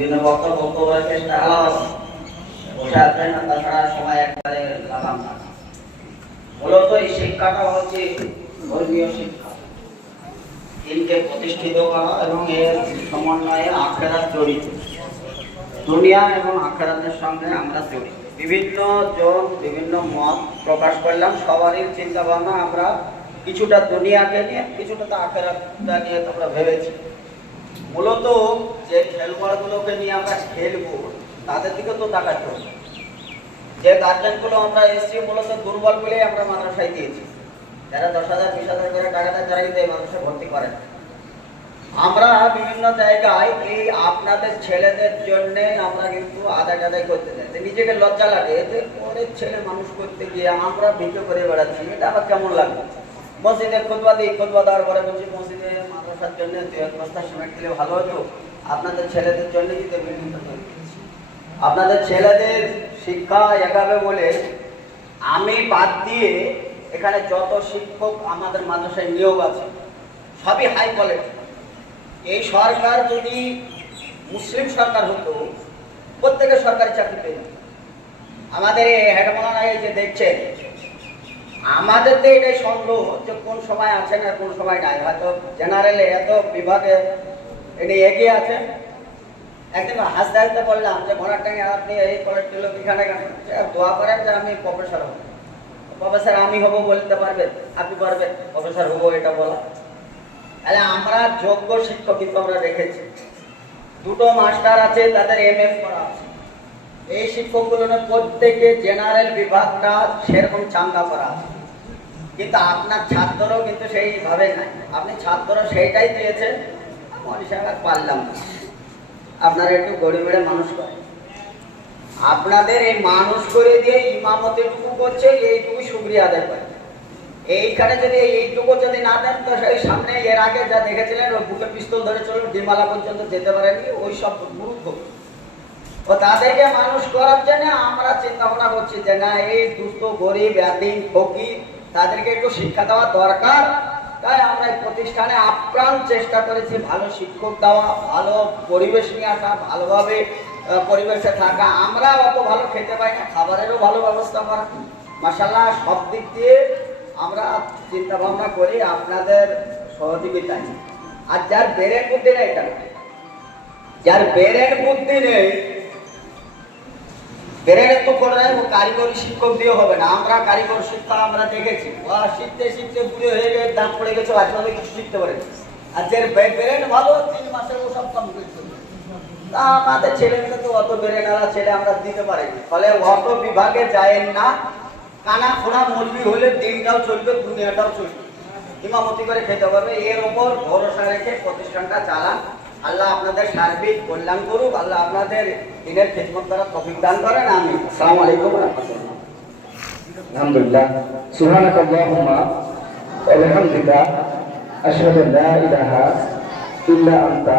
বিভিন্ন বক্তব্য বক্তব্য চেষ্টা আলাদা বসে আছেন না তাছাড়া সময় একবারে লাগাম মূলত এই শিক্ষাটা হচ্ছে ধর্মীয় শিক্ষা। দিনকে প্রতিষ্ঠিত করা এবং এর সমন্বয়ে আখেরাত জড়িত। দুনিয়া এবং আখেরাতের সঙ্গে আমরা জড়িত। বিভিন্ন জন বিভিন্ন মত প্রকাশ করলাম। সবারই চিন্তা ভাবনা আমরা কিছুটা দুনিয়াকে নিয়ে, কিছুটা তো আখেরাতটা নিয়ে তোমরা ভেবেছি। মূলত যে খেলোয়াড়গুলোকে নিয়ে আমরা খেলব, তাদের দিকে তো তাকাতে হবে। যে গার্জেনগুলো আমরা এসছি, মূলত দুর্বল বলেই আমরা মাদ্রাসায় দিয়েছি। যারা দশ হাজার, বিশ হাজার করে টাকা দেয় তারা কিন্তু এই মাদ্রাসায় ভর্তি করেন আমরা বিভিন্ন জায়গায় এই আপনাদের ছেলেদের জন্য আমরা কিন্তু আদায় আদায় করতে চাই নিজেকে লজ্জা লাগে, যে পরের ছেলে মানুষ করতে গিয়ে আমরা ভিডিও করে বেড়াচ্ছি, এটা আবার কেমন লাগবে? মসজিদে খুদবা দিই খুদবা দেওয়ার পরে বলছি, মসজিদে মাদ্রাসার জন্য দু এক বস্তা সিমেন্ট দিলে ভালো হতো। আপনাদের ছেলেদের জন্য কিন্তু বিল্ডিংটা আপনাদের ছেলেদের শিক্ষা এগাবে বলে, আমি বাদ দিয়ে এখানে যত শিক্ষক আমাদের মাদ্রাসায় নিয়োগ আছে, সবই হাই কোয়ালিটি এই সরকার যদি মুসলিম সরকার হতো, প্রত্যেকের সরকারি চাকরি পেয়ে আমাদের হেডমালানা যে দেখছেন আমাদের তো এটাই সন্দেহ যে কোন সময় আছেন আর কোন সময় নাই। হয়তো জেনারেলে এত বিভাগে এটি এগিয়ে আছেন। একদিন হাসতে হাসতে বললাম যে ঘোড়ার টাঙে আপনি এই কলেজ দিল এখানে দোয়া করেন যে আমি প্রফেসর হব। প্রফেসর আমি হব বলতে পারবে? আপনি পারবেন প্রফেসর হব এটা বলা। তাহলে আমরা যোগ্য শিক্ষক কিন্তু আমরা রেখেছি দুটো মাস্টার আছে, তাদের এম এফ করা আছে। এই শিক্ষকগুলো প্রত্যেকে জেনারেল বিভাগটা সেরকম চাঙ্গা করা আছে। কিন্তু আপনার ছাত্রও কিন্তু সেইভাবে নাই। আপনি ছাত্র সেইটাই দিয়েছেন মনীষা পারলাম না। আপনারা একটু গড়ে গরিবের মানুষ করে আপনাদের এই মানুষ করে দিয়ে ইমামতিটুকু করছে এইটুকু সুক্রিয়া আদায় করে এইখানে যদি এইটুকু যদি না দেন, তো সেই সামনে এর আগে যা দেখেছিলেন, ওই বুকে পিস্তল ধরে চলুন, ডিমালা পর্যন্ত যেতে পারেনি, ওই সব মূর্খ ও তাদেরকে মানুষ করার জন্য আমরা চিন্তা ভাবনা করছি যে, না, এই দুস্থ গরিব, এতিম, ফকির, তাদেরকে একটু শিক্ষা দেওয়া দরকার। তাই আমরা প্রতিষ্ঠানে আপ্রাণ চেষ্টা করেছি ভালো শিক্ষক দেওয়া, ভালো পরিবেশ নিয়ে আসা, ভালোভাবে পরিবেশে থাকা। আমরা অত ভালো খেতে পাই না, খাবারেরও ভালো ব্যবস্থা করা। মাসাল্লাহ সব দিক দিয়ে আমরা চিন্তা ভাবনা করি আপনাদের সহযোগিতায়। আর যার বেড়ের বুদ্ধি নেই এটা যার বেড়ের বুদ্ধি নেই বেড়ের তো করে ও কারিগরি শিক্ষক দিয়ে হবে না। আমরা কারিগর শিক্ষা আমরা দেখেছি। ও শিখতে শিখতে বুড়ো হয়ে গেছে দাম পড়ে গেছে বাচ্চাদের কিছু শিখতে পারে আর যার বেড়েন ভালো, তিন মাসে ও সব কমপ্লিট তা আমাদের ছেলেমেয়ে তো অত বেড়েনারা ছেলে আমরা দিতে পারি ফলে অত বিভাগে যায়েন না। কানা খোড়া মুরগি হলে দিনটাও চলবে, দুনিয়াটাও চলবে। ইমামতি করে খেতে পারবে এর ওপর ভরসা রেখে প্রতিষ্ঠানটা চালান। আল্লাহ আপনাদের সার্বিক কল্যাণ করুক, আল্লাহ আপনাদের দিনের খেদমত করার তফিক দান করেন আমি আসসালামু আলাইকুম আলহামদুলিল্লাহ। সুবহানাক আল্লাহুম্মা ওয়া বিহামদিকা, আশহাদু আল্লা ইলাহা ইল্লা আনতা।